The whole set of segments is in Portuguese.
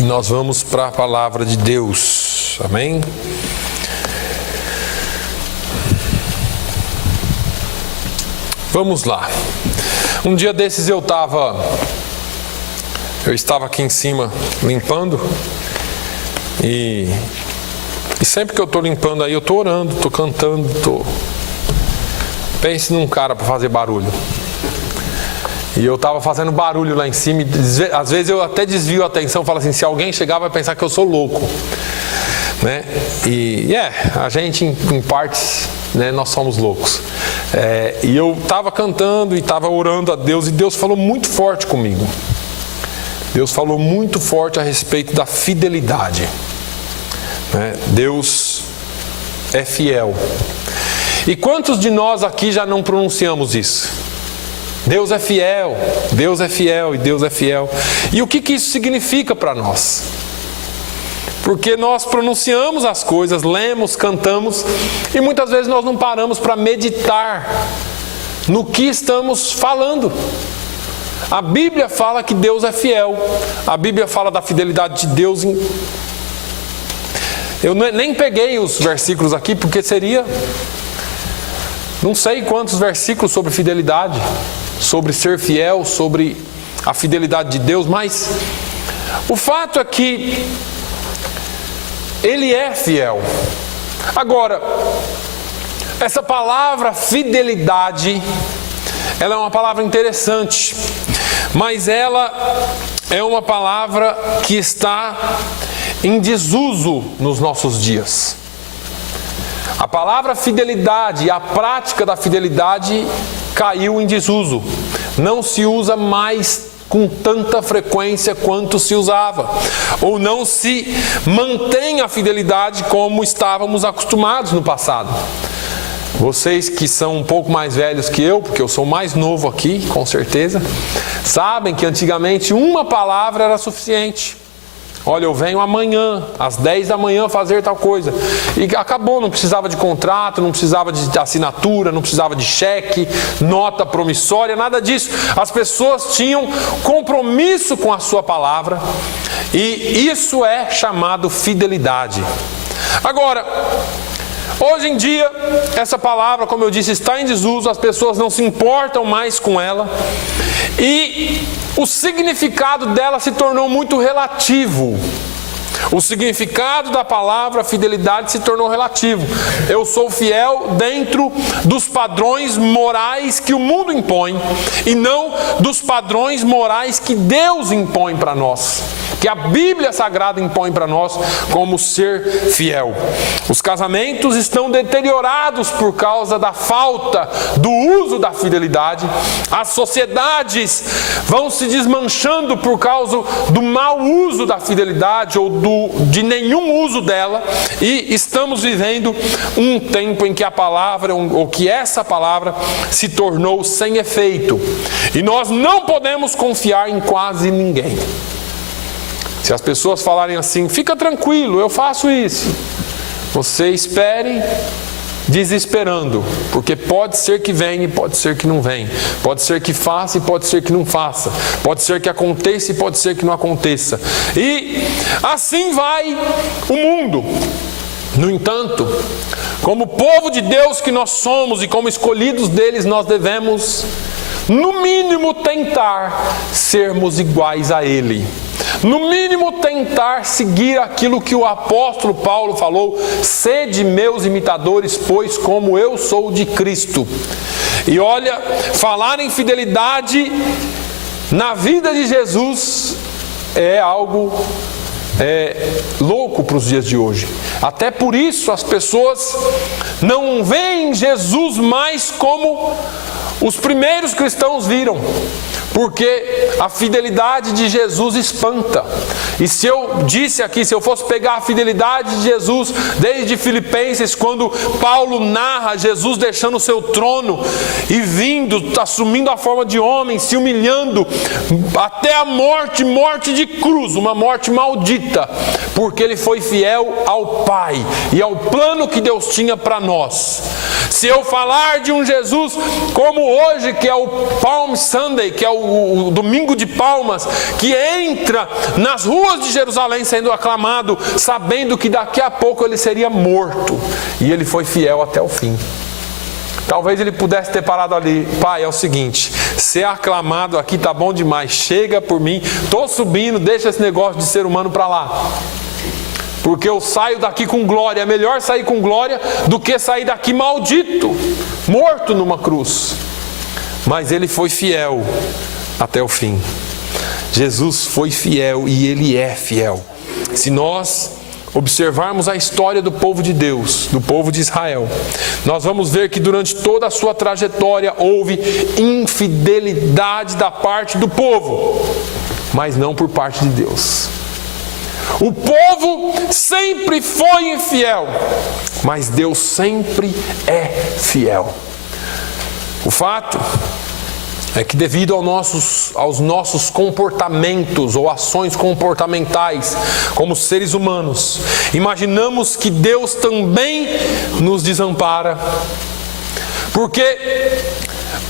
E nós vamos para a palavra de Deus. Amém? Vamos lá. Um dia desses eu estava aqui em cima limpando e sempre que eu estou limpando aí eu estou orando, estou cantando, Pense num cara para fazer barulho. E eu estava fazendo barulho lá em cima, e às vezes eu até desvio a atenção, falo assim, se alguém chegar vai pensar que eu sou louco, né? A gente em partes, né, nós somos loucos. E eu estava cantando e estava orando a Deus, e Deus falou muito forte comigo. Deus falou muito forte a respeito da fidelidade, né? Deus é fiel. E quantos de nós aqui já não pronunciamos isso? Deus é fiel, Deus é fiel e Deus é fiel. E o que isso significa para nós? Porque nós pronunciamos as coisas, lemos, cantamos, e muitas vezes nós não paramos para meditar no que estamos falando. A Bíblia fala que Deus é fiel, a Bíblia fala da fidelidade de Deus. Eu nem peguei os versículos aqui, porque seria não sei quantos versículos sobre fidelidade, sobre ser fiel, sobre a fidelidade de Deus, mas o fato é que Ele é fiel. Agora, essa palavra fidelidade, ela é uma palavra interessante, mas ela é uma palavra que está em desuso nos nossos dias. A palavra fidelidade e a prática da fidelidade caiu em desuso. Não se usa mais com tanta frequência quanto se usava. Ou não se mantém a fidelidade como estávamos acostumados no passado. Vocês que são um pouco mais velhos que eu, porque eu sou mais novo aqui, com certeza, sabem que antigamente uma palavra era suficiente. Olha, eu venho amanhã, às 10 da manhã, fazer tal coisa. E acabou, não precisava de contrato, não precisava de assinatura, não precisava de cheque, nota promissória, nada disso. As pessoas tinham compromisso com a sua palavra, e isso é chamado fidelidade. Agora, hoje em dia, essa palavra, como eu disse, está em desuso, as pessoas não se importam mais com ela, e o significado dela se tornou muito relativo. O significado da palavra fidelidade se tornou relativo. Eu sou fiel dentro dos padrões morais que o mundo impõe, e não dos padrões morais que Deus impõe para nós, que a Bíblia Sagrada impõe para nós como ser fiel. Os casamentos estão deteriorados por causa da falta do uso da fidelidade. As sociedades vão se desmanchando por causa do mau uso da fidelidade ou de nenhum uso dela, e estamos vivendo um tempo em que a palavra, ou que essa palavra se tornou sem efeito, e nós não podemos confiar em quase ninguém. Se as pessoas falarem assim, fica tranquilo, eu faço isso, você espere desesperando, porque pode ser que venha e pode ser que não venha, pode ser que faça e pode ser que não faça, pode ser que aconteça e pode ser que não aconteça, e assim vai o mundo. No entanto, como povo de Deus que nós somos e como escolhidos deles, nós devemos, no mínimo, tentar sermos iguais a Ele. No mínimo, tentar seguir aquilo que o apóstolo Paulo falou: sede meus imitadores, pois como eu sou de Cristo. E olha, falar em fidelidade na vida de Jesus é algo louco para os dias de hoje. Até por isso as pessoas não veem Jesus mais como os primeiros cristãos viram, porque a fidelidade de Jesus espanta. E se eu disse aqui, se eu fosse pegar a fidelidade de Jesus desde Filipenses, quando Paulo narra Jesus deixando o seu trono e vindo, assumindo a forma de homem, se humilhando até a morte, morte de cruz, uma morte maldita, porque ele foi fiel ao Pai e ao plano que Deus tinha para nós. Se eu falar de um Jesus como hoje, que é o Palm Sunday, que é o o domingo de palmas, que entra nas ruas de Jerusalém sendo aclamado, sabendo que daqui a pouco ele seria morto. E ele foi fiel até o fim. Talvez ele pudesse ter parado ali: pai, é o seguinte, ser aclamado aqui tá bom demais, chega por mim, estou subindo, deixa esse negócio de ser humano para lá. Porque eu saio daqui com glória, é melhor sair com glória do que sair daqui maldito, morto numa cruz. Mas ele foi fiel até o fim. Jesus foi fiel e ele é fiel. Se nós observarmos a história do povo de Deus, do povo de Israel, nós vamos ver que durante toda a sua trajetória houve infidelidade da parte do povo, mas não por parte de Deus. O povo sempre foi infiel, mas Deus sempre é fiel. O fato é que devido aos nossos comportamentos ou ações comportamentais como seres humanos, imaginamos que Deus também nos desampara. Porque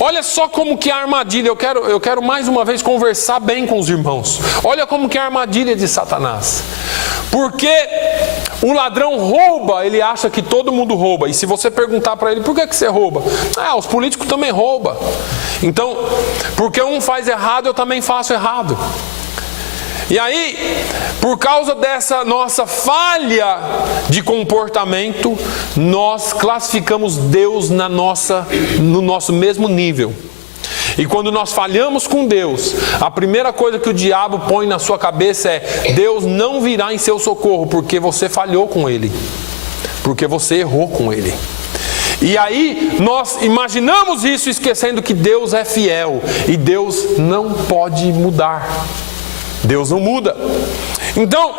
olha só como que é a armadilha. Eu quero mais uma vez conversar bem com os irmãos. Olha como que é a armadilha de Satanás. Porque o ladrão rouba, ele acha que todo mundo rouba. E se você perguntar para ele: por que você rouba? Os políticos também roubam. Então, porque um faz errado, eu também faço errado. E aí, por causa dessa nossa falha de comportamento, nós classificamos Deus no nosso mesmo nível. E quando nós falhamos com Deus, a primeira coisa que o diabo põe na sua cabeça é: Deus não virá em seu socorro, porque você falhou com Ele, porque você errou com Ele. E aí nós imaginamos isso, esquecendo que Deus é fiel e Deus não pode mudar. Deus não muda. Então,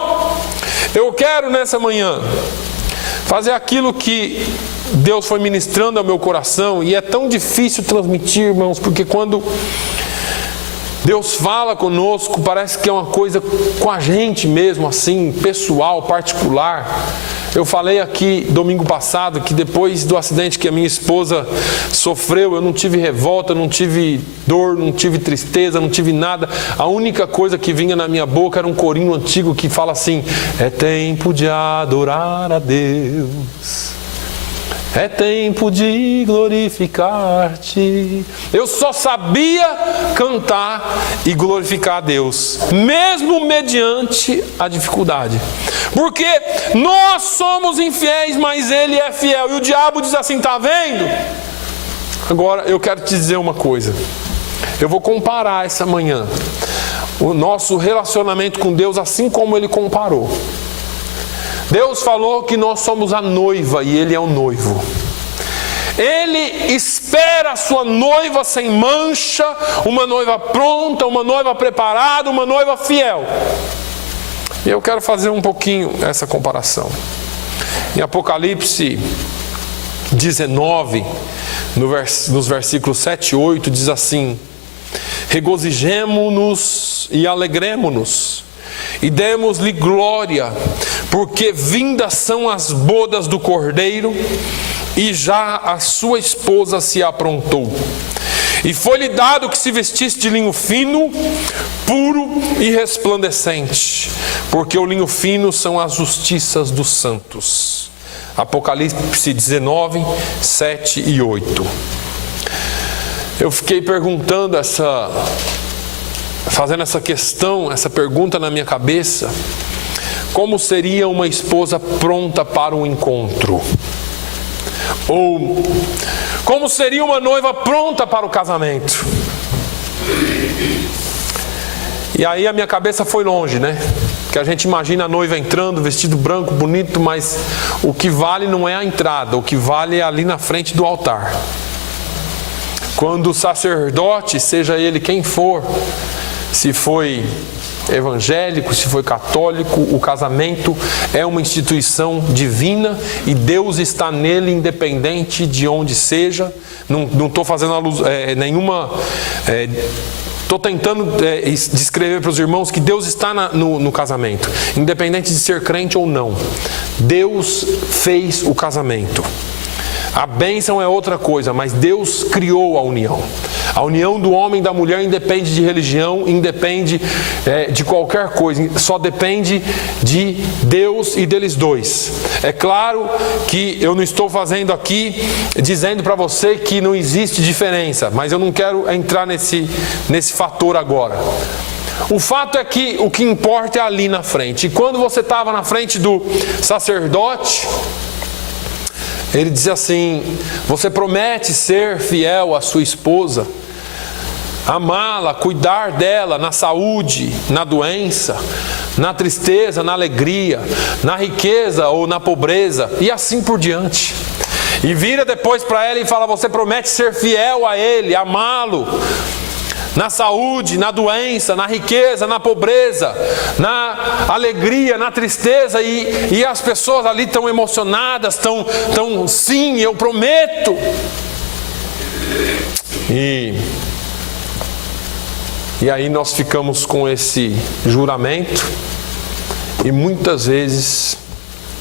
eu quero nessa manhã fazer aquilo que Deus foi ministrando ao meu coração, e é tão difícil transmitir, irmãos, porque quando Deus fala conosco, parece que é uma coisa com a gente mesmo, assim, pessoal, particular. Eu falei aqui domingo passado que depois do acidente que a minha esposa sofreu, eu não tive revolta, não tive dor, não tive tristeza, não tive nada. A única coisa que vinha na minha boca era um corinho antigo que fala assim: é tempo de adorar a Deus, é tempo de glorificar-te. Eu só sabia cantar e glorificar a Deus, mesmo mediante a dificuldade. Porque nós somos infiéis, mas Ele é fiel. E o diabo diz assim: tá vendo? Agora eu quero te dizer uma coisa. Eu vou comparar essa manhã o nosso relacionamento com Deus assim como Ele comparou. Deus falou que nós somos a noiva e Ele é o noivo. Ele espera a sua noiva sem mancha, uma noiva pronta, uma noiva preparada, uma noiva fiel. E eu quero fazer um pouquinho essa comparação. Em Apocalipse 19, nos versículos 7 e 8, diz assim: regozijemo-nos e alegremo-nos, e demos-lhe glória, porque vindas são as bodas do Cordeiro, e já a sua esposa se aprontou. E foi-lhe dado que se vestisse de linho fino, puro e resplandecente, porque o linho fino são as justiças dos santos. Apocalipse 19, 7 e 8. Eu fiquei perguntando fazendo essa questão, essa pergunta na minha cabeça: como seria uma esposa pronta para o encontro? Ou como seria uma noiva pronta para o casamento? E aí a minha cabeça foi longe, né? Porque a gente imagina a noiva entrando, vestido branco, bonito, mas o que vale não é a entrada, o que vale é ali na frente do altar. Quando o sacerdote, seja ele quem for, se foi evangélico, se foi católico, o casamento é uma instituição divina e Deus está nele independente de onde seja. Não estou fazendo nenhuma... Estou tentando descrever para os irmãos que Deus está no casamento, independente de ser crente ou não. Deus fez o casamento. A bênção é outra coisa, mas Deus criou a união. A união do homem e da mulher independe de religião, independe de qualquer coisa, só depende de Deus e deles dois. É claro que eu não estou fazendo aqui dizendo para você que não existe diferença, mas eu não quero entrar nesse fator agora. O fato é que o que importa é ali na frente. E quando você estava na frente do sacerdote, ele dizia assim: você promete ser fiel à sua esposa, amá-la, cuidar dela na saúde, na doença, na tristeza, na alegria, na riqueza ou na pobreza, e assim por diante. E vira depois para ela e fala: você promete ser fiel a ele, amá-lo na saúde, na doença, na riqueza, na pobreza, na alegria, na tristeza, e as pessoas ali estão emocionadas, estão sim, eu prometo. E aí nós ficamos com esse juramento, e muitas vezes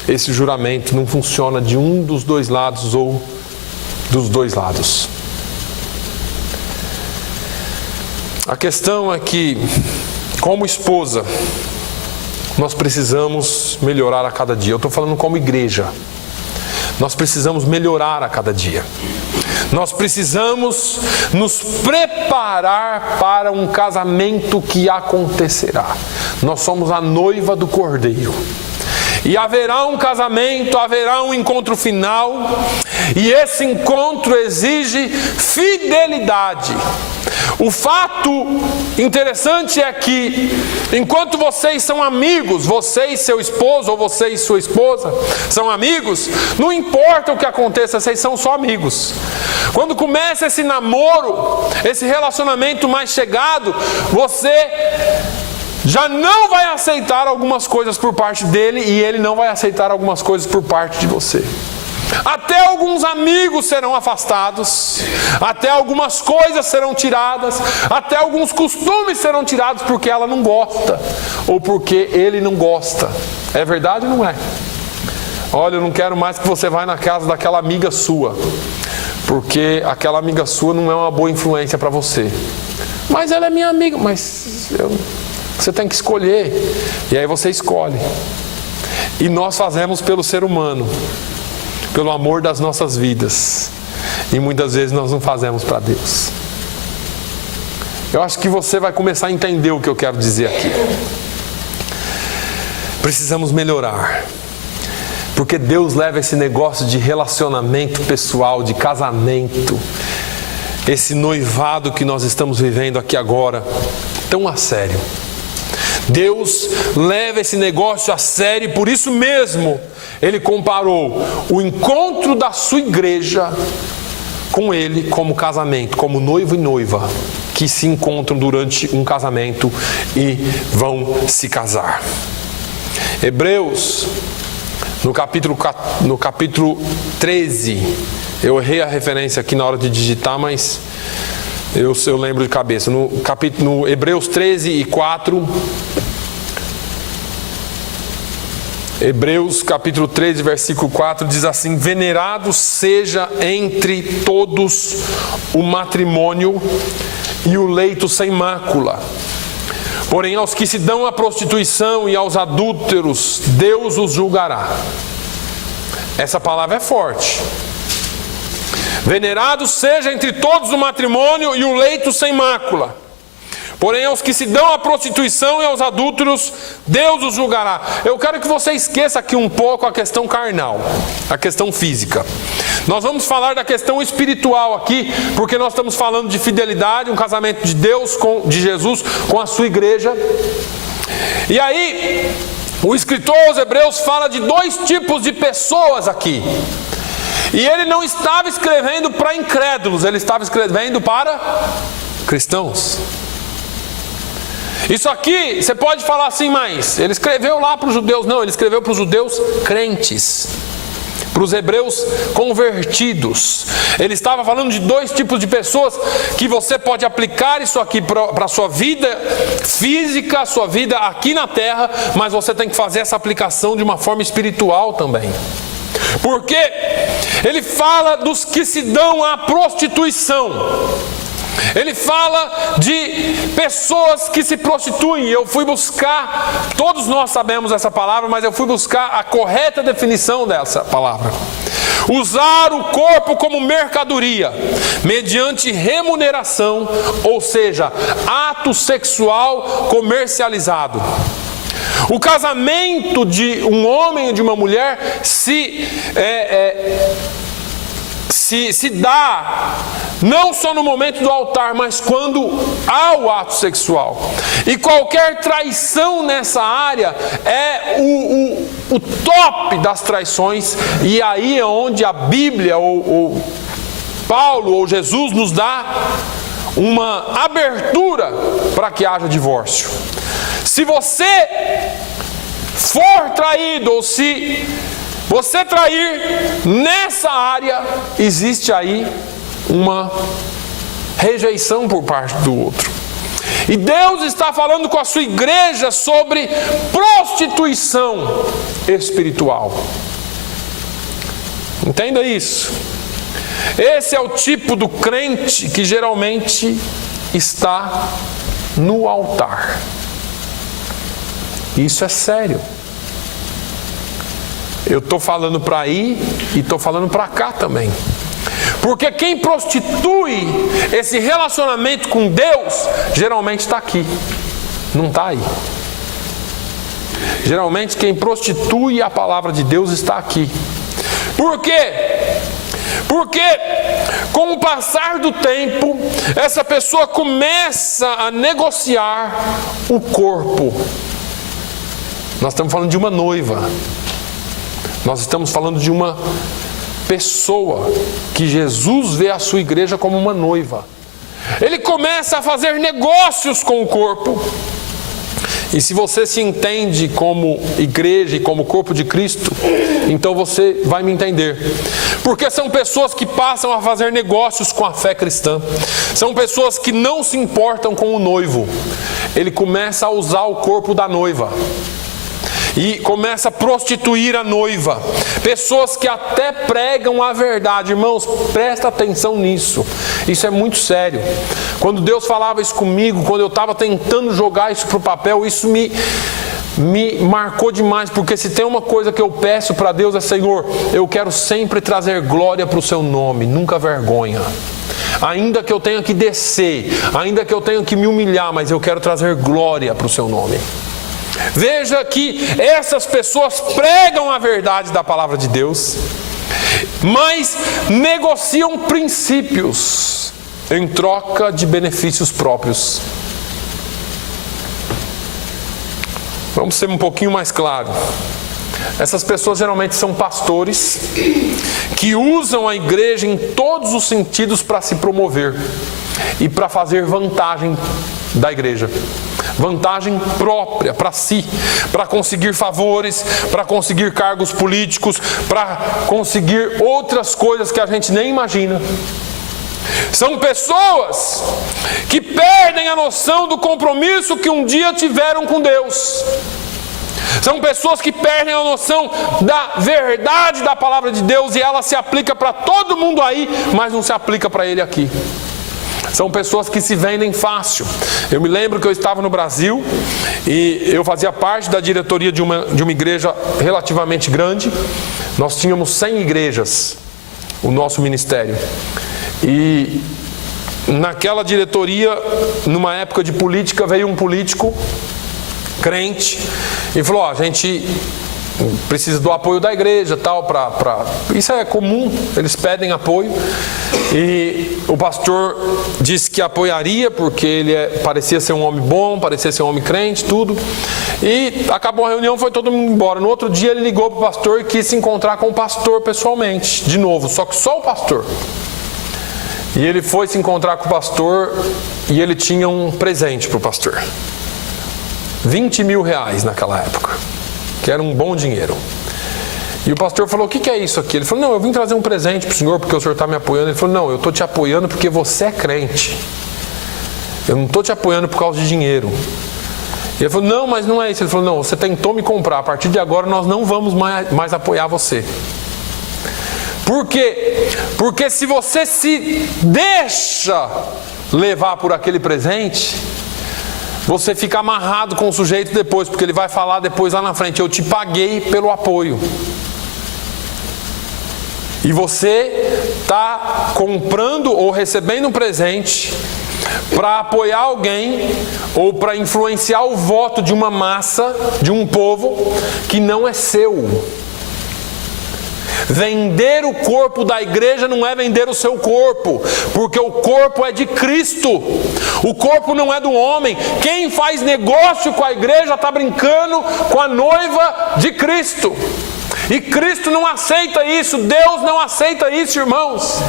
esse juramento não funciona de um dos dois lados ou dos dois lados. A questão é que, como esposa, nós precisamos melhorar a cada dia. Eu estou falando como igreja. Nós precisamos melhorar a cada dia. Nós precisamos nos preparar para um casamento que acontecerá. Nós somos a noiva do Cordeiro. E haverá um casamento, haverá um encontro final, e esse encontro exige fidelidade. O fato interessante é que, enquanto vocês são amigos, você e seu esposo, ou você e sua esposa são amigos, não importa o que aconteça, vocês são só amigos. Quando começa esse namoro, esse relacionamento mais chegado, você já não vai aceitar algumas coisas por parte dele, e ele não vai aceitar algumas coisas por parte de você. Até alguns amigos serão afastados, até algumas coisas serão tiradas, até alguns costumes serão tirados porque ela não gosta, ou porque ele não gosta. É verdade ou não é? Olha, eu não quero mais que você vá na casa daquela amiga sua, porque aquela amiga sua não é uma boa influência para você. Mas ela é minha amiga, você tem que escolher. E aí você escolhe. E nós fazemos pelo ser humano, pelo amor das nossas vidas. E muitas vezes nós não fazemos para Deus. Eu acho que você vai começar a entender o que eu quero dizer aqui. Precisamos melhorar. Porque Deus leva esse negócio de relacionamento pessoal, de casamento, esse noivado que nós estamos vivendo aqui agora, tão a sério. Deus leva esse negócio a sério, e por isso mesmo Ele comparou o encontro da sua igreja com Ele como casamento, como noivo e noiva que se encontram durante um casamento e vão se casar. Hebreus, no capítulo 13, eu errei a referência aqui na hora de digitar, mas eu lembro de cabeça. No Hebreus 13 e 4, Hebreus capítulo 13, versículo 4, diz assim: venerado seja entre todos o matrimônio e o leito sem mácula. Porém, aos que se dão à prostituição e aos adúlteros, Deus os julgará. Essa palavra é forte. Venerado seja entre todos o matrimônio e o leito sem mácula. Porém, aos que se dão à prostituição e aos adúlteros, Deus os julgará. Eu quero que você esqueça aqui um pouco a questão carnal, a questão física. Nós vamos falar da questão espiritual aqui, porque nós estamos falando de fidelidade, um casamento de Deus, de Jesus com a sua igreja. E aí, o escritor aos Hebreus fala de dois tipos de pessoas aqui. E ele não estava escrevendo para incrédulos, ele estava escrevendo para cristãos. Isso aqui, você pode falar assim, mas ele escreveu lá para os judeus. Não, ele escreveu para os judeus crentes, para os hebreus convertidos. Ele estava falando de dois tipos de pessoas que você pode aplicar isso aqui para a sua vida física, a sua vida aqui na terra, mas você tem que fazer essa aplicação de uma forma espiritual também. Porque ele fala dos que se dão à prostituição. Ele fala de pessoas que se prostituem. Eu fui buscar, todos nós sabemos essa palavra, mas eu fui buscar a correta definição dessa palavra. Usar o corpo como mercadoria, mediante remuneração, ou seja, ato sexual comercializado. O casamento de um homem e de uma mulher se dá não só no momento do altar, mas quando há o ato sexual. E qualquer traição nessa área é o top das traições, e aí é onde a Bíblia, ou Paulo, ou Jesus nos dá uma abertura para que haja divórcio. Se você for traído, ou se você trair nessa área, existe aí uma rejeição por parte do outro. E Deus está falando com a sua igreja sobre prostituição espiritual. Entenda isso. Esse é o tipo do crente que geralmente está no altar. Isso é sério. Eu estou falando para aí e estou falando para cá também. Porque quem prostitui esse relacionamento com Deus, geralmente está aqui, não está aí. Geralmente quem prostitui a palavra de Deus está aqui. Por quê? Porque com o passar do tempo, essa pessoa começa a negociar o corpo. Nós estamos falando de uma noiva. Nós estamos falando de uma pessoa que Jesus vê a sua igreja como uma noiva. Ele começa a fazer negócios com o corpo. E se você se entende como igreja e como corpo de Cristo, então você vai me entender. Porque são pessoas que passam a fazer negócios com a fé cristã. São pessoas que não se importam com o noivo. Ele começa a usar o corpo da noiva. E começa a prostituir a noiva. Pessoas que até pregam a verdade. Irmãos, presta atenção nisso. Isso é muito sério. Quando Deus falava isso comigo, quando eu estava tentando jogar isso para o papel, isso me marcou demais. Porque se tem uma coisa que eu peço para Deus é: Senhor, eu quero sempre trazer glória para o seu nome, nunca vergonha. Ainda que eu tenha que descer, ainda que eu tenha que me humilhar, mas eu quero trazer glória para o seu nome. Veja que essas pessoas pregam a verdade da palavra de Deus, mas negociam princípios em troca de benefícios próprios. Vamos ser um pouquinho mais claros. Essas pessoas geralmente são pastores que usam a igreja em todos os sentidos para se promover e para fazer vantagem da igreja. Vantagem própria para si, para conseguir favores, para conseguir cargos políticos, para conseguir outras coisas que a gente nem imagina. São pessoas que perdem a noção do compromisso que um dia tiveram com Deus. São pessoas que perdem a noção da verdade da palavra de Deus e ela se aplica para todo mundo aí, mas não se aplica para ele aqui. São pessoas que se vendem fácil. Eu me lembro que eu estava no Brasil e eu fazia parte da diretoria de uma igreja relativamente grande. Nós tínhamos 100 igrejas, o nosso ministério. E naquela diretoria, numa época de política, veio um político crente e falou: a gente precisa do apoio da igreja, tal, isso é comum, eles pedem apoio. E o pastor disse que apoiaria, porque ele parecia ser um homem bom, parecia ser um homem crente, tudo. E acabou a reunião, foi todo mundo embora. No outro dia ele ligou para o pastor e quis se encontrar com o pastor pessoalmente, de novo, só que só o pastor. E ele foi se encontrar com o pastor e ele tinha um presente para o pastor. 20 mil reais naquela época, que era um bom dinheiro. E o pastor falou: o que é isso aqui? Ele falou: não, eu vim trazer um presente para o senhor porque o senhor está me apoiando. Ele falou: não, eu estou te apoiando porque você é crente. Eu não estou te apoiando por causa de dinheiro. E ele falou: não, mas não é isso. Ele falou: não, você tentou me comprar, a partir de agora nós não vamos mais apoiar você. Por quê? Porque se você se deixa levar por aquele presente, você fica amarrado com o sujeito depois, porque ele vai falar depois lá na frente: eu te paguei pelo apoio. E você está comprando ou recebendo um presente para apoiar alguém ou para influenciar o voto de uma massa, de um povo que não é seu. Vender o corpo da igreja não é vender o seu corpo, porque o corpo é de Cristo. O corpo não é do homem. Quem faz negócio com a igreja está brincando com a noiva de Cristo. E Cristo não aceita isso, Deus não aceita isso, irmãos.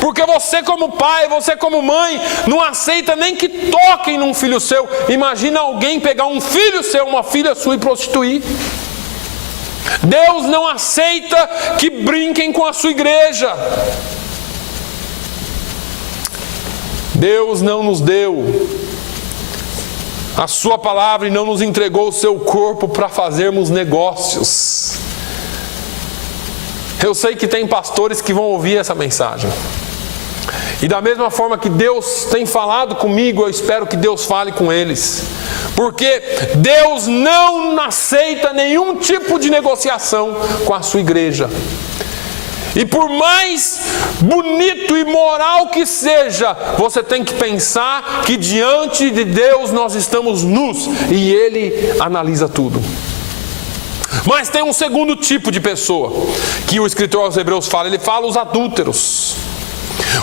Porque você como pai, você como mãe, não aceita nem que toquem num filho seu. Imagina alguém pegar um filho seu, uma filha sua e prostituir. Deus não aceita que brinquem com a sua igreja. Deus não nos deu a sua palavra e não nos entregou o seu corpo para fazermos negócios. Eu sei que tem pastores que vão ouvir essa mensagem. E da mesma forma que Deus tem falado comigo, eu espero que Deus fale com eles. Porque Deus não aceita nenhum tipo de negociação com a sua igreja. E por mais bonito e moral que seja, você tem que pensar que diante de Deus nós estamos nus e Ele analisa tudo. Mas tem um segundo tipo de pessoa que o escritor aos Hebreus fala. Ele fala os adúlteros.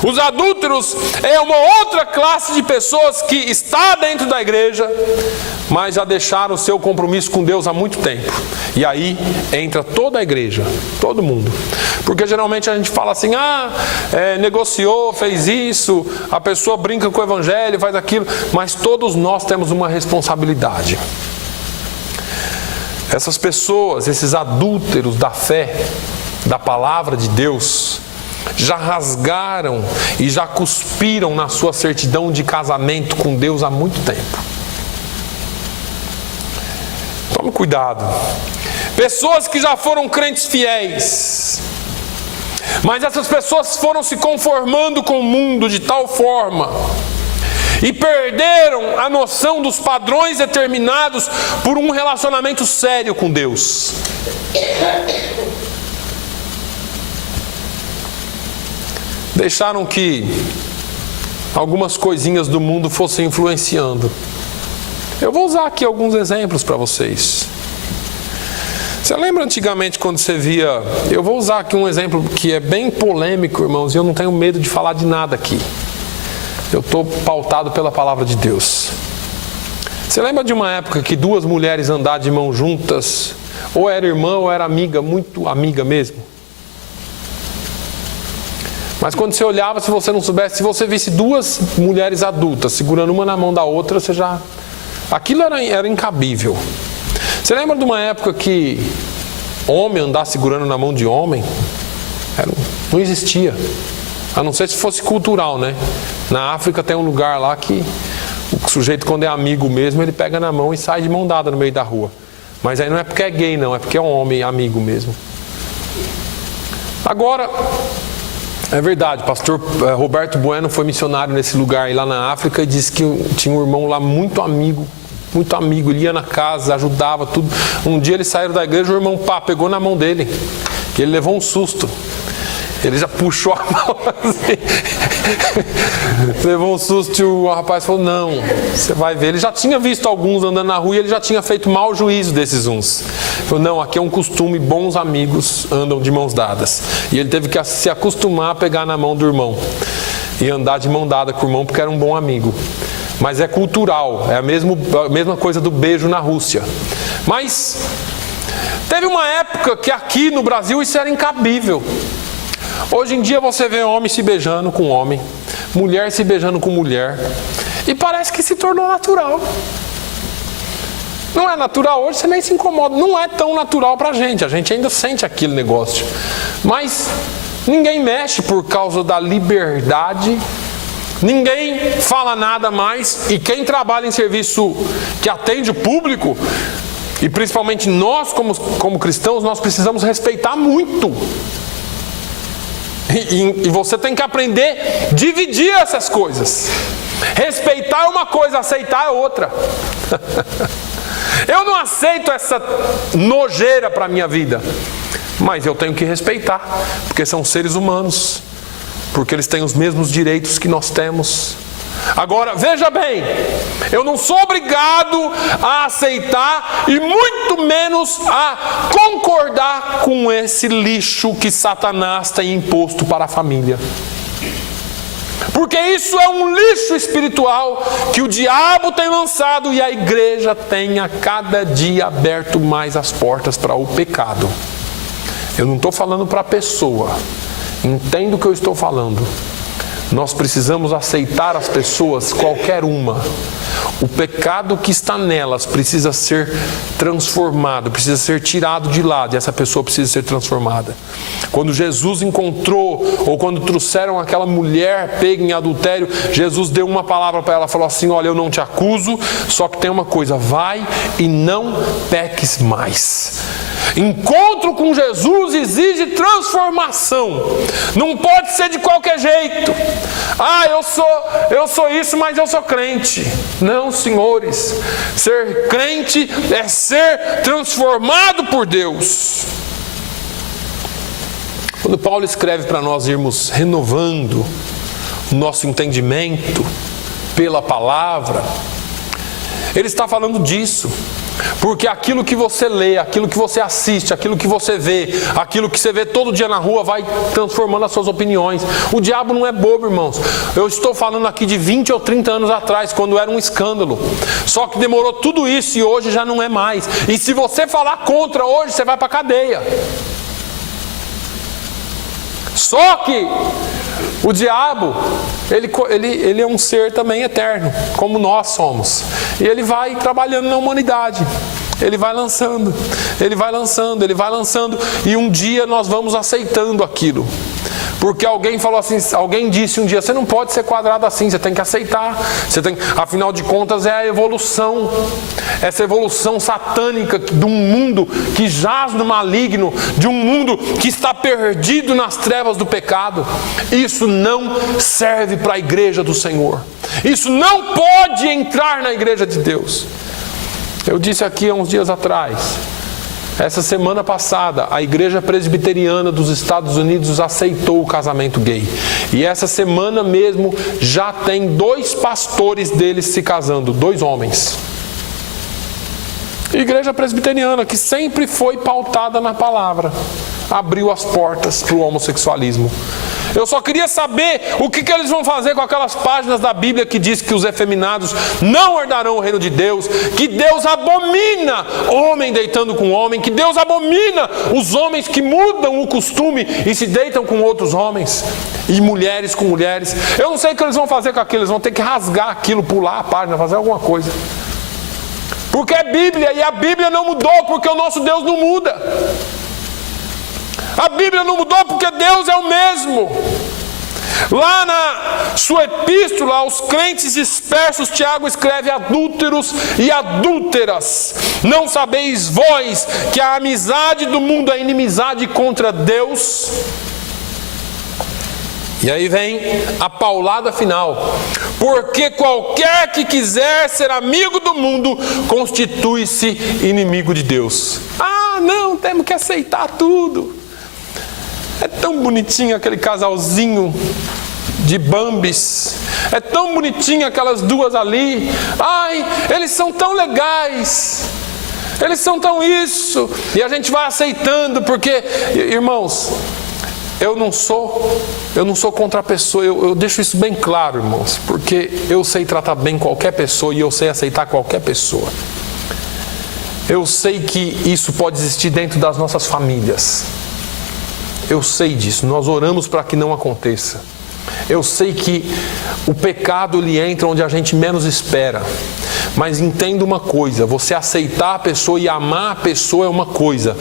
Os adúlteros é uma outra classe de pessoas que está dentro da igreja, mas já deixaram o seu compromisso com Deus há muito tempo. E aí entra toda a igreja, todo mundo. Porque geralmente a gente fala assim: negociou, fez isso, a pessoa brinca com o evangelho, faz aquilo. Mas todos nós temos uma responsabilidade. Essas pessoas, esses adúlteros da fé, da palavra de Deus, já rasgaram e já cuspiram na sua certidão de casamento com Deus há muito tempo. Tome cuidado. Pessoas que já foram crentes fiéis, mas essas pessoas foram se conformando com o mundo de tal forma e perderam a noção dos padrões determinados por um relacionamento sério com Deus. Deixaram que algumas coisinhas do mundo fossem influenciando. Eu vou usar aqui alguns exemplos para vocês. Você lembra antigamente quando você via... Eu vou usar aqui um exemplo que é bem polêmico, irmãos, e eu não tenho medo de falar de nada aqui. Eu estou pautado pela palavra de Deus. Você lembra de uma época que duas mulheres andavam de mãos juntas, ou era irmã ou era amiga, muito amiga mesmo? Mas quando você olhava, se você não soubesse, se você visse duas mulheres adultas segurando uma na mão da outra, você já... Aquilo era incabível. Você lembra de uma época que homem andar segurando na mão de homem? Não existia. A não ser se fosse cultural, né? Na África tem um lugar lá que o sujeito, quando é amigo mesmo, ele pega na mão e sai de mão dada no meio da rua. Mas aí não é porque é gay, não. É porque é um homem amigo mesmo. Agora... É verdade, o pastor Roberto Bueno foi missionário nesse lugar aí lá na África e disse que tinha um irmão lá muito amigo, ele ia na casa, ajudava, tudo. Um dia eles saíram da igreja, o irmão pegou na mão dele, e ele levou um susto. Ele já puxou a mão assim, levou um susto e o rapaz falou: não, você vai ver. Ele já tinha visto alguns andando na rua e ele já tinha feito mau juízo desses uns. Ele falou: não, aqui é um costume, bons amigos andam de mãos dadas. E ele teve que se acostumar a pegar na mão do irmão e andar de mão dada com o irmão porque era um bom amigo. Mas é cultural, é a mesma coisa do beijo na Rússia. Mas teve uma época que aqui no Brasil isso era incabível. Hoje em dia você vê homem se beijando com homem, mulher se beijando com mulher, e parece que se tornou natural. Não é natural hoje, você nem se incomoda. Não é tão natural pra gente, a gente ainda sente aquele negócio. Mas ninguém mexe por causa da liberdade, ninguém fala nada mais, e quem trabalha em serviço que atende o público, e principalmente nós como cristãos, nós precisamos respeitar muito E você tem que aprender a dividir essas coisas. Respeitar é uma coisa, aceitar é outra. Eu não aceito essa nojeira para a minha vida, mas eu tenho que respeitar, porque são seres humanos, porque eles têm os mesmos direitos que nós temos. Agora, veja bem, eu não sou obrigado a aceitar e muito menos a concordar com esse lixo que Satanás tem imposto para a família. Porque isso é um lixo espiritual que o diabo tem lançado e a igreja tem a cada dia aberto mais as portas para o pecado. Eu não estou falando para a pessoa, entendo o que eu estou falando. Nós precisamos aceitar as pessoas, qualquer uma. O pecado que está nelas precisa ser transformado, precisa ser tirado de lado, e essa pessoa precisa ser transformada. Quando Jesus encontrou, ou quando trouxeram aquela mulher pega em adultério, Jesus deu uma palavra para ela, falou assim: olha, eu não te acuso, só que tem uma coisa, vai e não peques mais. Encontro com Jesus exige transformação. Não pode ser de qualquer jeito. Ah, eu sou isso, mas eu sou crente. Não, senhores. Ser crente é ser transformado por Deus. Quando Paulo escreve para nós irmos renovando o nosso entendimento pela palavra, ele está falando disso. Porque aquilo que você lê, aquilo que você assiste, aquilo que você vê, aquilo que você vê todo dia na rua vai transformando as suas opiniões. O diabo não é bobo, irmãos. Eu estou falando aqui de 20 ou 30 anos atrás, quando era um escândalo. Só que demorou tudo isso e hoje já não é mais. E se você falar contra hoje, você vai para a cadeia. Só que o diabo, ele é um ser também eterno, como nós somos. E ele vai trabalhando na humanidade. Ele vai lançando, ele vai lançando, ele vai lançando. E um dia nós vamos aceitando aquilo. Porque alguém falou assim, alguém disse um dia, você não pode ser quadrado assim, você tem que aceitar. Afinal de contas é a evolução. Essa evolução satânica de um mundo que jaz no maligno, de um mundo que está perdido nas trevas do pecado. Isso não serve para a igreja do Senhor. Isso não pode entrar na igreja de Deus. Eu disse aqui há uns dias atrás, essa semana passada, a Igreja Presbiteriana dos Estados Unidos aceitou o casamento gay. E essa semana mesmo já tem 2 pastores deles se casando, 2 homens. Igreja Presbiteriana, que sempre foi pautada na palavra, abriu as portas para o homossexualismo. Eu só queria saber o que eles vão fazer com aquelas páginas da Bíblia que diz que os efeminados não herdarão o reino de Deus, que Deus abomina homem deitando com homem, que Deus abomina os homens que mudam o costume e se deitam com outros homens, e mulheres com mulheres. Eu não sei o que eles vão fazer com aquilo, eles vão ter que rasgar aquilo, pular a página, fazer alguma coisa. Porque é Bíblia, e a Bíblia não mudou, porque o nosso Deus não muda. A Bíblia não mudou porque Deus é o mesmo. Lá na sua epístola aos crentes dispersos, Tiago escreve: adúlteros e adúlteras, não sabeis vós que a amizade do mundo é inimizade contra Deus? E aí vem a paulada final: porque qualquer que quiser ser amigo do mundo constitui-se inimigo de Deus. Ah, não, temos que aceitar tudo. É tão bonitinho aquele casalzinho de Bambis. É tão bonitinho aquelas 2 ali. Ai, eles são tão legais. Eles são tão isso. E a gente vai aceitando, porque, irmãos, eu não sou contra a pessoa. Eu deixo isso bem claro, irmãos, porque eu sei tratar bem qualquer pessoa e eu sei aceitar qualquer pessoa. Eu sei que isso pode existir dentro das nossas famílias. Eu sei disso, nós oramos para que não aconteça. Eu sei que o pecado ele entra onde a gente menos espera. Mas entenda uma coisa, você aceitar a pessoa e amar a pessoa é uma coisa,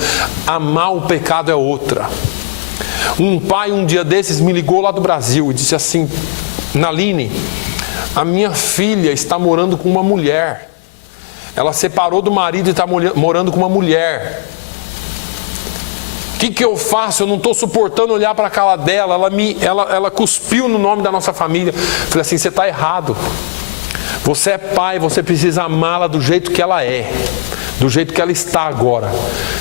amar o pecado é outra. Um pai um dia desses me ligou lá do Brasil e disse assim: Naline, a minha filha está morando com uma mulher. Ela separou do marido e está morando com uma mulher. que eu faço? Eu não estou suportando olhar para a cara dela. Ela cuspiu no nome da nossa família. Falei assim, você está errado. Você é pai, você precisa amá-la do jeito que ela é, do jeito que ela está agora.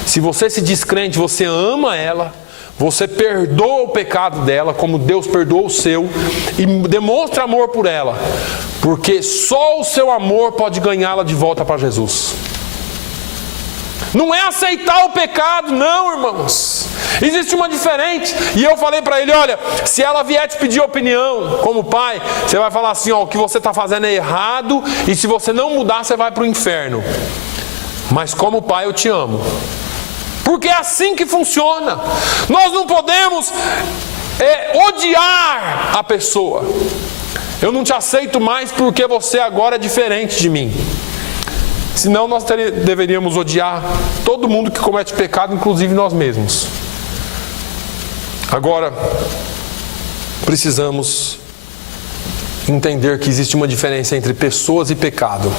Se você se diz crente, você ama ela, você perdoa o pecado dela, como Deus perdoou o seu, e demonstra amor por ela, porque só o seu amor pode ganhá-la de volta para Jesus. Não é aceitar o pecado, não, irmãos. Existe uma diferente. E eu falei para ele, olha, se ela vier te pedir opinião como pai, você vai falar assim, ó, o que você está fazendo é errado, e se você não mudar, você vai para o inferno. Mas como pai eu te amo. Porque é assim que funciona. Nós não podemos odiar a pessoa. Eu não te aceito mais porque você agora é diferente de mim. Senão nós deveríamos odiar todo mundo que comete pecado, inclusive nós mesmos. Agora, precisamos entender que existe uma diferença entre pessoas e pecado.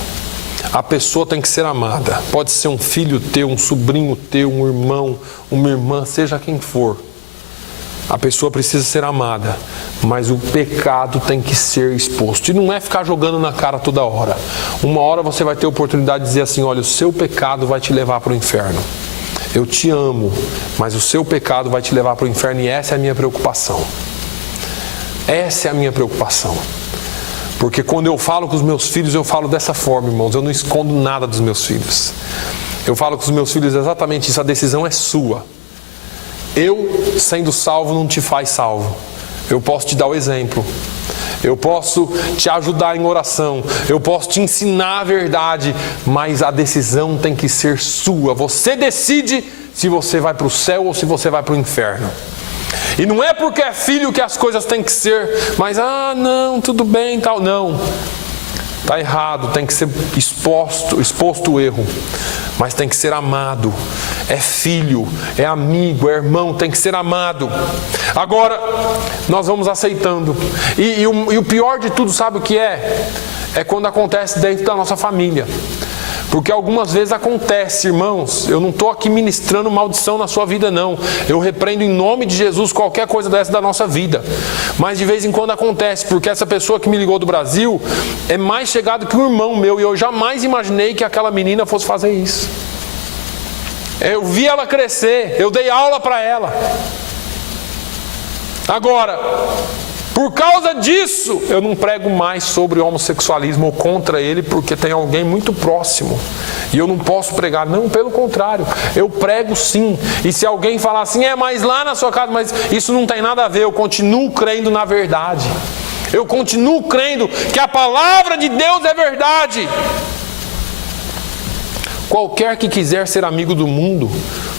A pessoa tem que ser amada. Pode ser um filho teu, um sobrinho teu, um irmão, uma irmã, seja quem for. A pessoa precisa ser amada, mas o pecado tem que ser exposto. E não é ficar jogando na cara toda hora. Uma hora você vai ter a oportunidade de dizer assim, olha, o seu pecado vai te levar para o inferno. Eu te amo, mas o seu pecado vai te levar para o inferno, e essa é a minha preocupação. Essa é a minha preocupação. Porque quando eu falo com os meus filhos, eu falo dessa forma, irmãos. Eu não escondo nada dos meus filhos. Eu falo com os meus filhos exatamente isso, a decisão é sua. Eu, sendo salvo, não te faz salvo. Eu posso te dar o exemplo. Eu posso te ajudar em oração. Eu posso te ensinar a verdade. Mas a decisão tem que ser sua. Você decide se você vai para o céu ou se você vai para o inferno. E não é porque é filho que as coisas têm que ser, mas, não, tudo bem, tal. Não. Está errado, tem que ser exposto o erro. Mas tem que ser amado. É filho, é amigo, é irmão, tem que ser amado. Agora, nós vamos aceitando. E o pior de tudo, sabe o que é? É quando acontece dentro da nossa família. Porque algumas vezes acontece, irmãos. Eu não estou aqui ministrando maldição na sua vida, não. Eu repreendo em nome de Jesus qualquer coisa dessa da nossa vida. Mas de vez em quando acontece, porque essa pessoa que me ligou do Brasil é mais chegado que um irmão meu, e eu jamais imaginei que aquela menina fosse fazer isso. Eu vi ela crescer, eu dei aula para ela. Agora, por causa disso, eu não prego mais sobre homossexualismo ou contra ele, porque tem alguém muito próximo. E eu não posso pregar. Não, pelo contrário. Eu prego sim. E se alguém falar assim, mas lá na sua casa, mas isso não tem nada a ver. Eu continuo crendo na verdade. Eu continuo crendo que a palavra de Deus é verdade. Qualquer que quiser ser amigo do mundo,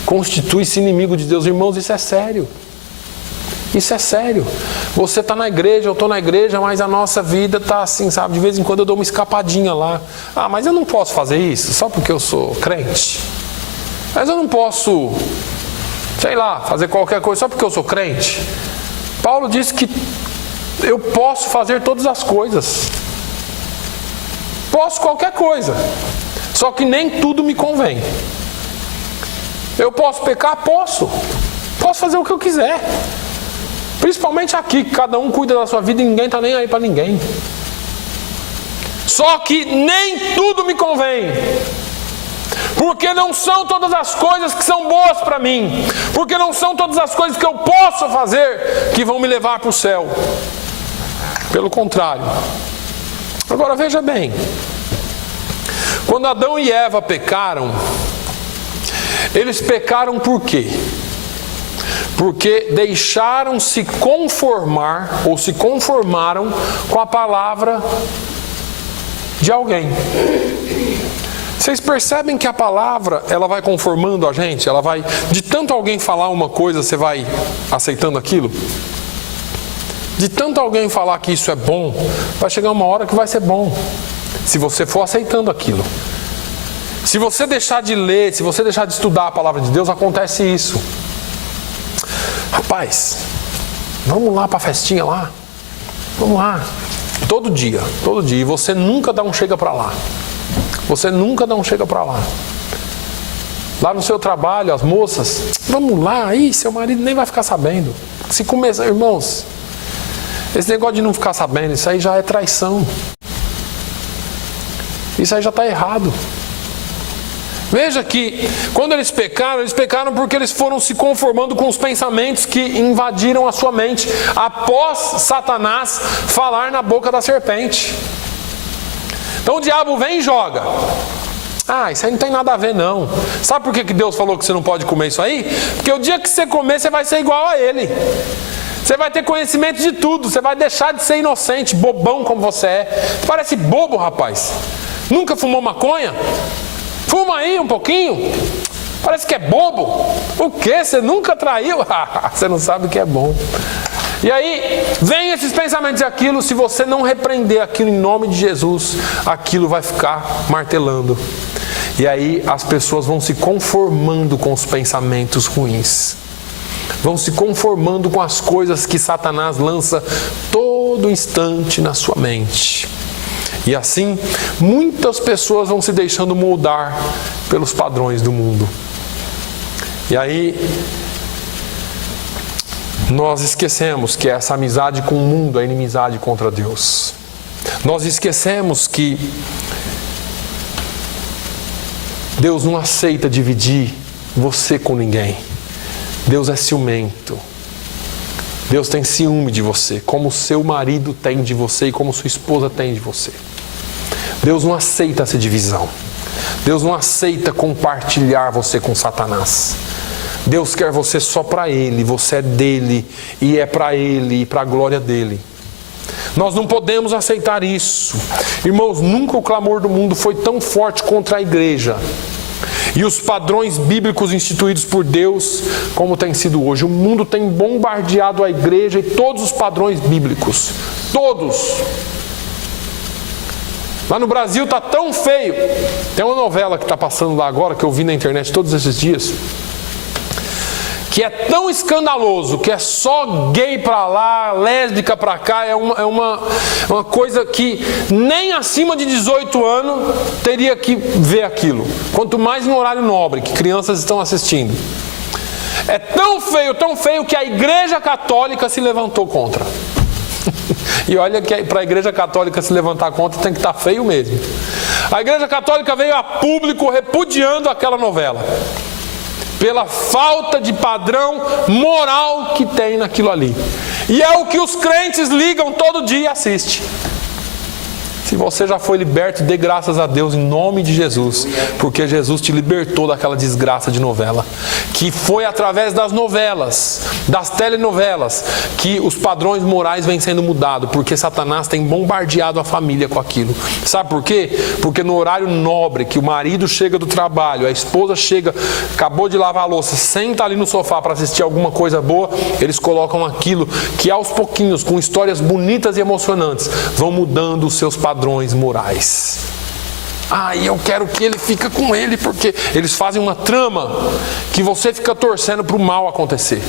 constitui-se inimigo de Deus. Irmãos, isso é sério. Isso é sério. Você está na igreja, eu estou na igreja, mas a nossa vida está assim, sabe? De vez em quando eu dou uma escapadinha lá. Mas eu não posso fazer isso só porque eu sou crente. Mas eu não posso, sei lá, fazer qualquer coisa só porque eu sou crente. Paulo disse que eu posso fazer todas as coisas. Posso qualquer coisa. Só que nem tudo me convém. Eu posso pecar? Posso. Posso fazer o que eu quiser. Principalmente aqui, que cada um cuida da sua vida e ninguém está nem aí para ninguém. Só que nem tudo me convém. Porque não são todas as coisas que são boas para mim. Porque não são todas as coisas que eu posso fazer que vão me levar para o céu. Pelo contrário. Agora veja bem. Quando Adão e Eva pecaram, eles pecaram por quê? Porque deixaram-se conformar, ou se conformaram com a palavra de alguém. Vocês percebem que a palavra, ela vai conformando a gente? Ela vai, de tanto alguém falar uma coisa, você vai aceitando aquilo? De tanto alguém falar que isso é bom, vai chegar uma hora que vai ser bom, se você for aceitando aquilo. Se você deixar de ler, se você deixar de estudar a palavra de Deus, acontece isso. Rapaz, vamos lá para a festinha lá. Vamos lá. Todo dia. E você nunca dá um chega para lá. Você nunca dá um chega para lá. Lá no seu trabalho, as moças, vamos lá, aí seu marido nem vai ficar sabendo. Se começar, irmãos, esse negócio de não ficar sabendo, isso aí já é traição. Isso aí já está errado. Veja que quando eles pecaram porque eles foram se conformando com os pensamentos que invadiram a sua mente após Satanás falar na boca da serpente. Então o diabo vem e joga. Isso aí não tem nada a ver não. Sabe por que Deus falou que você não pode comer isso aí? Porque o dia que você comer, você vai ser igual a ele. Você vai ter conhecimento de tudo. Você vai deixar de ser inocente, bobão como você é. Parece bobo, rapaz. Nunca fumou maconha? Fuma aí um pouquinho. Parece que é bobo. O quê? Você nunca traiu? Você não sabe o que é bom. E aí, vem esses pensamentos e aquilo, se você não repreender aquilo em nome de Jesus, aquilo vai ficar martelando. E aí as pessoas vão se conformando com os pensamentos ruins. Vão se conformando com as coisas que Satanás lança todo instante na sua mente. E assim, muitas pessoas vão se deixando moldar pelos padrões do mundo. E aí, nós esquecemos que essa amizade com o mundo é inimizade contra Deus. Nós esquecemos que Deus não aceita dividir você com ninguém. Deus é ciumento. Deus tem ciúme de você, como seu marido tem de você e como sua esposa tem de você. Deus não aceita essa divisão. Deus não aceita compartilhar você com Satanás. Deus quer você só para Ele, você é dele e é para Ele e para a glória dele. Nós não podemos aceitar isso. Irmãos, nunca o clamor do mundo foi tão forte contra a igreja e os padrões bíblicos instituídos por Deus como tem sido hoje. O mundo tem bombardeado a igreja e todos os padrões bíblicos. Todos. Lá no Brasil está tão feio. Tem uma novela que está passando lá agora, que eu vi na internet todos esses dias, que é tão escandaloso, que é só gay pra lá, lésbica pra cá, é uma coisa que nem acima de 18 anos teria que ver aquilo. Quanto mais no horário nobre, que crianças estão assistindo. É tão feio que a Igreja Católica se levantou contra. E olha que para a Igreja Católica se levantar contra tem que estar feio mesmo. A Igreja Católica veio a público repudiando aquela novela, pela falta de padrão moral que tem naquilo ali. E é o que os crentes ligam todo dia e assistem. Se você já foi liberto, dê graças a Deus em nome de Jesus, porque Jesus te libertou daquela desgraça de novela, que foi através das novelas, das telenovelas, que os padrões morais vêm sendo mudados, porque Satanás tem bombardeado a família com aquilo. Sabe por quê? Porque no horário nobre, que o marido chega do trabalho, a esposa chega, acabou de lavar a louça, senta ali no sofá para assistir alguma coisa boa, eles colocam aquilo que aos pouquinhos, com histórias bonitas e emocionantes, vão mudando os seus padrões morais. E eu quero que ele fique com ele, porque eles fazem uma trama que você fica torcendo para o mal acontecer.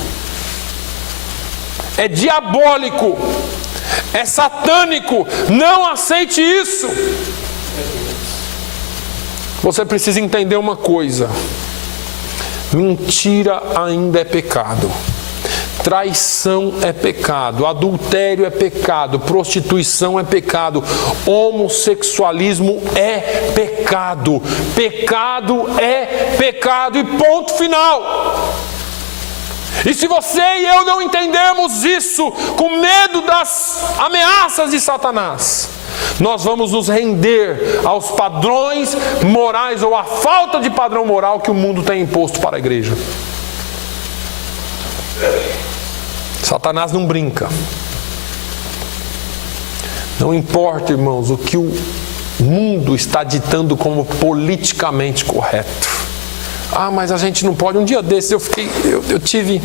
É diabólico, é satânico, não aceite isso. Você precisa entender uma coisa: mentira ainda é pecado. Traição é pecado, adultério é pecado, prostituição é pecado, homossexualismo é pecado, pecado é pecado e ponto final. E se você e eu não entendermos isso, com medo das ameaças de Satanás, nós vamos nos render aos padrões morais ou à falta de padrão moral que o mundo tem imposto para a igreja. Satanás não brinca. Não importa, irmãos, o que o mundo está ditando como politicamente correto. Mas a gente não pode. Um dia desses eu tive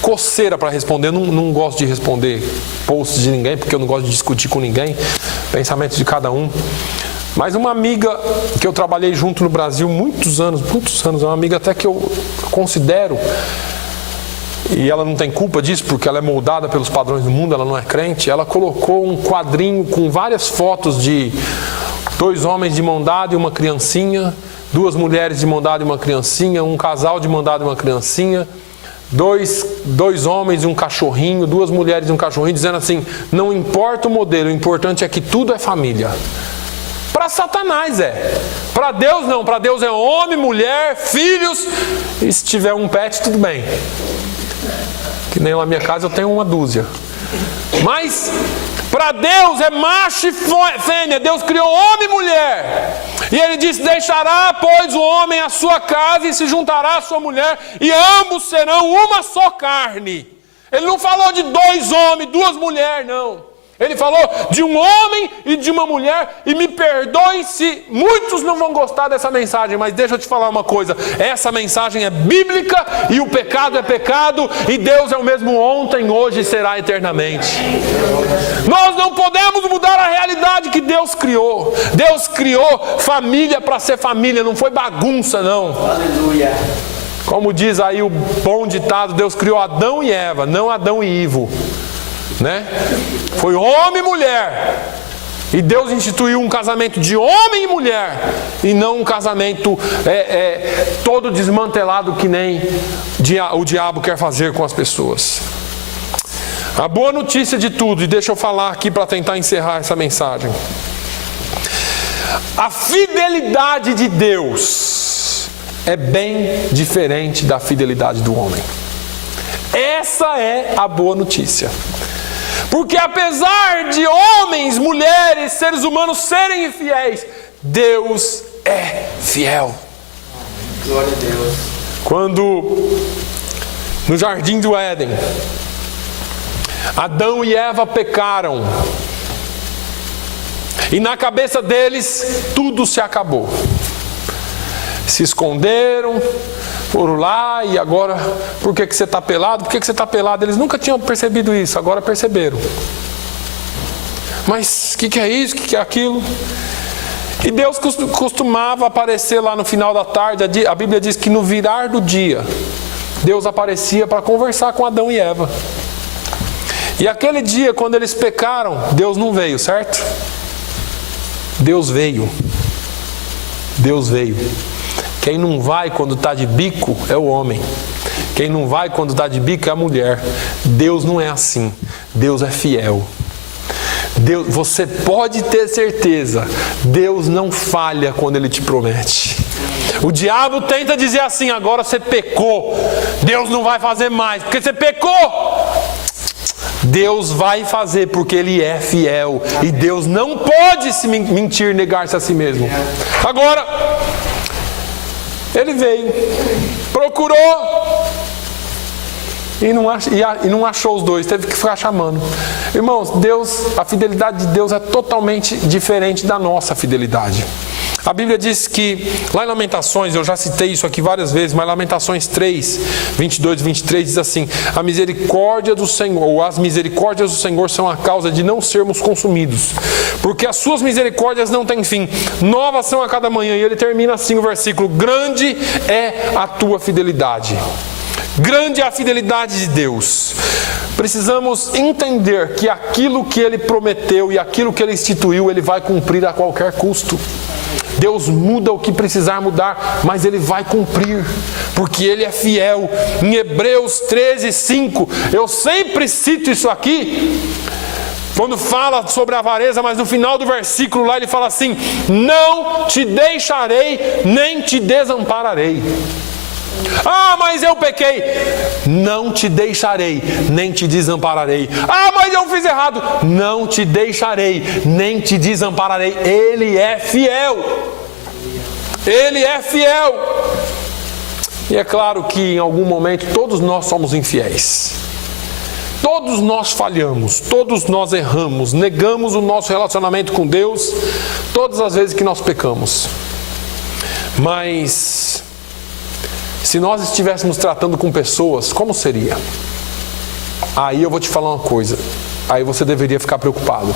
coceira para responder. Eu não gosto de responder posts de ninguém, porque eu não gosto de discutir com ninguém. Pensamentos de cada um. Mas uma amiga que eu trabalhei junto no Brasil muitos anos, é uma amiga até que eu considero, e ela não tem culpa disso, porque ela é moldada pelos padrões do mundo, ela não é crente. Ela colocou um quadrinho com várias fotos de 2 homens de mão dada e uma criancinha, 2 mulheres de mão dada e uma criancinha, um casal de mão dada e uma criancinha, 2 homens e um cachorrinho, 2 mulheres e um cachorrinho, dizendo assim: não importa o modelo, o importante é que tudo é família. Para Satanás é. Para Deus não. Para Deus é homem, mulher, filhos. E se tiver um pet, tudo bem. Que nem na minha casa eu tenho uma dúzia. Mas para Deus é macho e fêmea. Deus criou homem e mulher. E Ele disse: deixará, pois, o homem a sua casa e se juntará à sua mulher, e ambos serão uma só carne. Ele não falou de 2 homens, 2 mulheres, não. Ele falou de um homem e de uma mulher. E me perdoem se muitos não vão gostar dessa mensagem, mas deixa eu te falar uma coisa: essa mensagem é bíblica, e o pecado é pecado, e Deus é o mesmo ontem, hoje e será eternamente. Nós não podemos mudar a realidade que Deus criou. Deus criou família para ser família, não foi bagunça, não. Aleluia. Como diz aí o bom ditado, Deus criou Adão e Eva, não Adão e Ivo, né? Foi homem e mulher. E Deus instituiu um casamento de homem e mulher, e não um casamento todo desmantelado que nem o diabo quer fazer com as pessoas. A boa notícia de tudo, e deixa eu falar aqui para tentar encerrar essa mensagem: a fidelidade de Deus é bem diferente da fidelidade do homem. Essa é a boa notícia. Porque apesar de homens, mulheres, seres humanos serem infiéis, Deus é fiel. Glória a Deus. Quando no jardim do Éden, Adão e Eva pecaram, e na cabeça deles tudo se acabou. Se esconderam, foram lá, e agora, por que você está pelado? Por que você está pelado? Eles nunca tinham percebido isso, agora perceberam. Mas o que é isso? O que é aquilo? E Deus costumava aparecer lá no final da tarde. A Bíblia diz que no virar do dia, Deus aparecia para conversar com Adão e Eva. E aquele dia, quando eles pecaram, Deus não veio, certo? Deus veio. Deus veio. Quem não vai quando está de bico é o homem. Quem não vai quando está de bico é a mulher. Deus não é assim. Deus é fiel. Deus, você pode ter certeza, Deus não falha quando Ele te promete. O diabo tenta dizer assim: agora você pecou, Deus não vai fazer mais, porque você pecou. Deus vai fazer, porque Ele é fiel. E Deus não pode se mentir, negar-se a si mesmo. Agora, Ele veio, procurou e não achou os dois, teve que ficar chamando. Irmãos, Deus, a fidelidade de Deus é totalmente diferente da nossa fidelidade. A Bíblia diz que, lá em Lamentações, eu já citei isso aqui várias vezes, mas Lamentações 3, 22 e 23 diz assim: a misericórdia do Senhor, ou as misericórdias do Senhor são a causa de não sermos consumidos, porque as suas misericórdias não têm fim, novas são a cada manhã. E ele termina assim o versículo: grande é a tua fidelidade. Grande é a fidelidade de Deus. Precisamos entender que aquilo que Ele prometeu e aquilo que Ele instituiu, Ele vai cumprir a qualquer custo. Deus muda o que precisar mudar, mas Ele vai cumprir, porque Ele é fiel. Em Hebreus 13, 5, eu sempre cito isso aqui, quando fala sobre a avareza, mas no final do versículo lá ele fala assim: não te deixarei, nem te desampararei. Ah, mas eu pequei. Não te deixarei, nem te desampararei. Ah, mas eu fiz errado. Não te deixarei, nem te desampararei. Ele é fiel. Ele é fiel. E é claro que em algum momento todos nós somos infiéis. Todos nós falhamos, todos nós erramos, negamos o nosso relacionamento com Deus todas as vezes que nós pecamos. Mas se nós estivéssemos tratando com pessoas, como seria? Aí eu vou te falar uma coisa, aí você deveria ficar preocupado.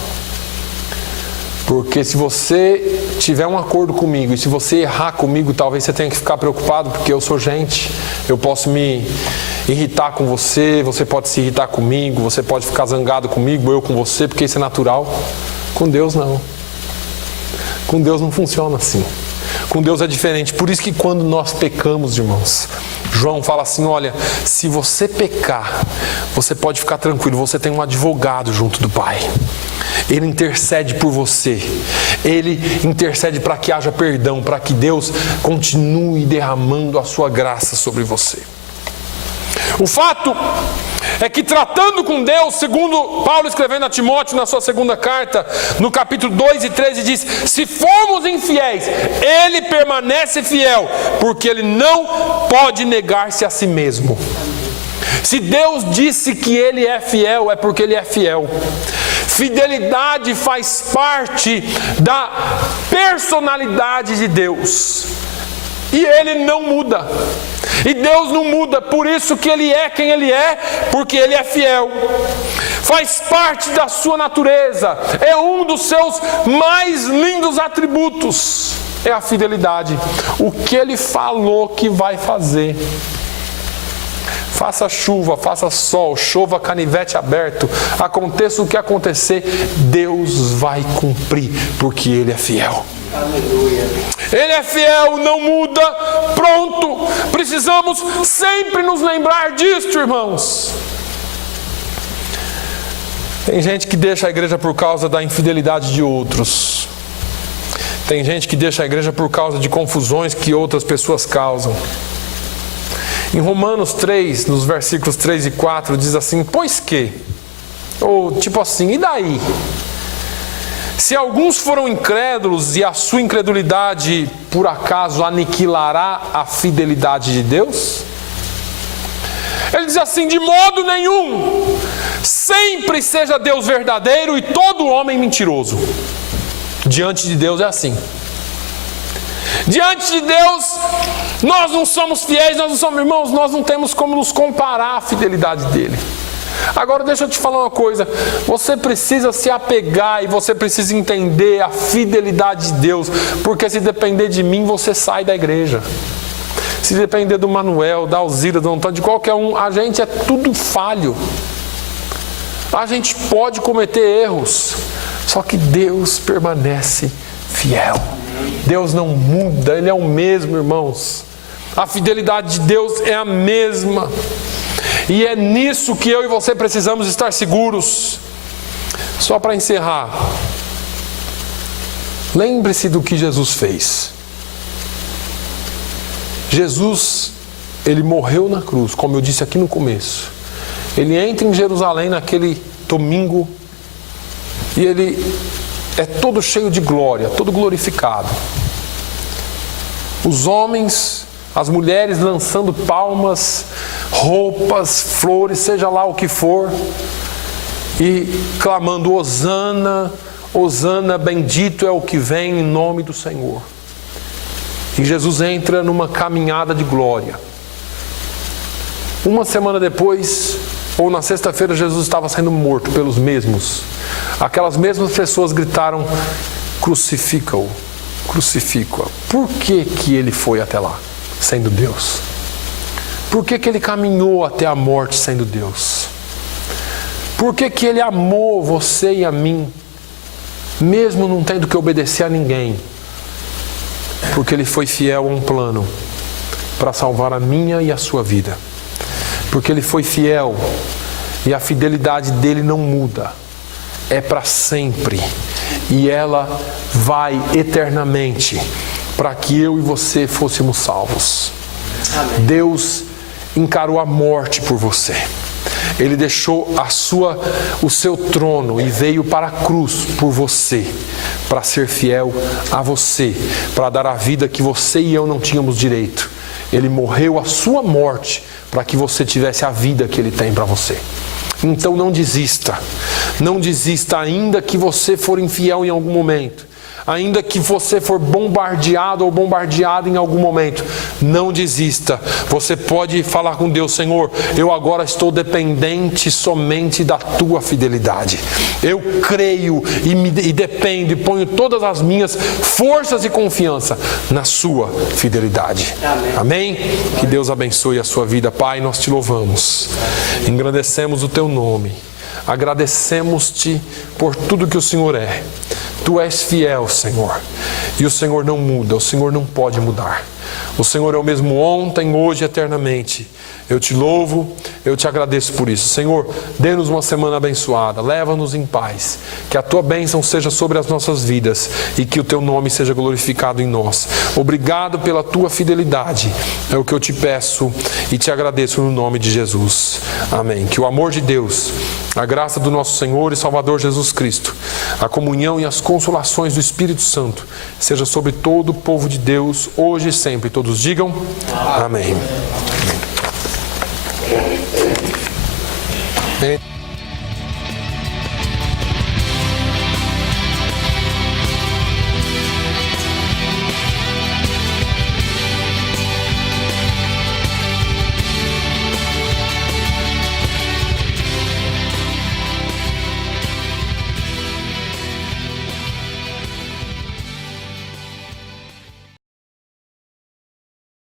Porque se você tiver um acordo comigo e se você errar comigo, talvez você tenha que ficar preocupado, porque eu sou gente, eu posso me irritar com você, você pode se irritar comigo, você pode ficar zangado comigo, eu com você, porque isso é natural. Com Deus não. Com Deus não funciona assim. Com Deus é diferente. Por isso que quando nós pecamos, irmãos, João fala assim, olha, se você pecar, você pode ficar tranquilo, você tem um advogado junto do Pai. Ele intercede por você. Ele intercede para que haja perdão, para que Deus continue derramando a sua graça sobre você. O fato é que tratando com Deus, segundo Paulo escrevendo a Timóteo na sua segunda carta, no capítulo 2 e 13 diz, se formos infiéis, Ele permanece fiel, porque Ele não pode negar-se a si mesmo. Se Deus disse que Ele é fiel, é porque Ele é fiel. Fidelidade faz parte da personalidade de Deus. E Ele não muda. E Deus não muda, por isso que Ele é quem Ele é, porque Ele é fiel. Faz parte da sua natureza, é um dos seus mais lindos atributos, é a fidelidade. O que Ele falou que vai fazer. Faça chuva, faça sol, chova canivete aberto, aconteça o que acontecer, Deus vai cumprir, porque Ele é fiel. Aleluia. Ele é fiel, não muda, pronto. Precisamos sempre nos lembrar disso, irmãos. Tem gente que deixa a igreja por causa da infidelidade de outros. Tem gente que deixa a igreja por causa de confusões que outras pessoas causam. Em Romanos 3, nos versículos 3 e 4, diz assim, pois que? Ou tipo assim, e daí? Se alguns foram incrédulos e a sua incredulidade por acaso aniquilará a fidelidade de Deus? Ele diz assim, de modo nenhum, sempre seja Deus verdadeiro e todo homem mentiroso. Diante de Deus é assim. Diante de Deus, nós não somos fiéis, nós não somos irmãos, nós não temos como nos comparar à fidelidade dele. Agora deixa eu te falar uma coisa, você precisa se apegar e você precisa entender a fidelidade de Deus, porque se depender de mim, você sai da igreja. Se depender do Manuel, da Alzira, do Antônio, de qualquer um, a gente é tudo falho. A gente pode cometer erros, só que Deus permanece fiel. Deus não muda, Ele é o mesmo, irmãos. A fidelidade de Deus é a mesma. E é nisso que eu e você precisamos estar seguros. Só para encerrar, lembre-se do que Jesus fez. Jesus, Ele morreu na cruz, como eu disse aqui no começo. Ele entra em Jerusalém naquele domingo e Ele é todo cheio de glória, todo glorificado. Os homens, as mulheres lançando palmas, roupas, flores, seja lá o que for, e clamando, Hosana, Hosana, bendito é o que vem em nome do Senhor. E Jesus entra numa caminhada de glória. Uma semana depois, ou na sexta-feira, Jesus estava sendo morto pelos mesmos. Aquelas mesmas pessoas gritaram, crucifica-o, crucifica-o. Por que que ele foi até lá, sendo Deus? Por que que ele caminhou até a morte sendo Deus? Por que que ele amou você e a mim, mesmo não tendo que obedecer a ninguém? Porque ele foi fiel a um plano para salvar a minha e a sua vida. Porque ele foi fiel e a fidelidade dele não muda. É para sempre. E ela vai eternamente para que eu e você fôssemos salvos. Amém. Deus encarou a morte por você. Ele deixou o seu trono e veio para a cruz por você, para ser fiel a você, para dar a vida que você e eu não tínhamos direito. Ele morreu a sua morte para que você tivesse a vida que Ele tem para você. Então não desista, ainda que você for infiel em algum momento. Ainda que você for bombardeado ou bombardeada em algum momento, não desista. Você pode falar com Deus, Senhor, eu agora estou dependente somente da Tua fidelidade. Eu creio e dependo e ponho todas as minhas forças e confiança na Sua fidelidade. Amém? Que Deus abençoe a sua vida. Pai, nós Te louvamos, engrandecemos o Teu nome, agradecemos-Te por tudo que o Senhor é. Tu és fiel, Senhor, e o Senhor não muda, o Senhor não pode mudar. O Senhor é o mesmo ontem, hoje e eternamente. Eu te louvo, eu te agradeço por isso. Senhor, dê-nos uma semana abençoada, leva-nos em paz, que a Tua bênção seja sobre as nossas vidas e que o Teu nome seja glorificado em nós. Obrigado pela Tua fidelidade, é o que eu te peço e te agradeço no nome de Jesus. Amém. Que o amor de Deus, a graça do nosso Senhor e Salvador Jesus Cristo, a comunhão e as consolações do Espírito Santo seja sobre todo o povo de Deus, hoje e sempre. Todos digam amém. Amém.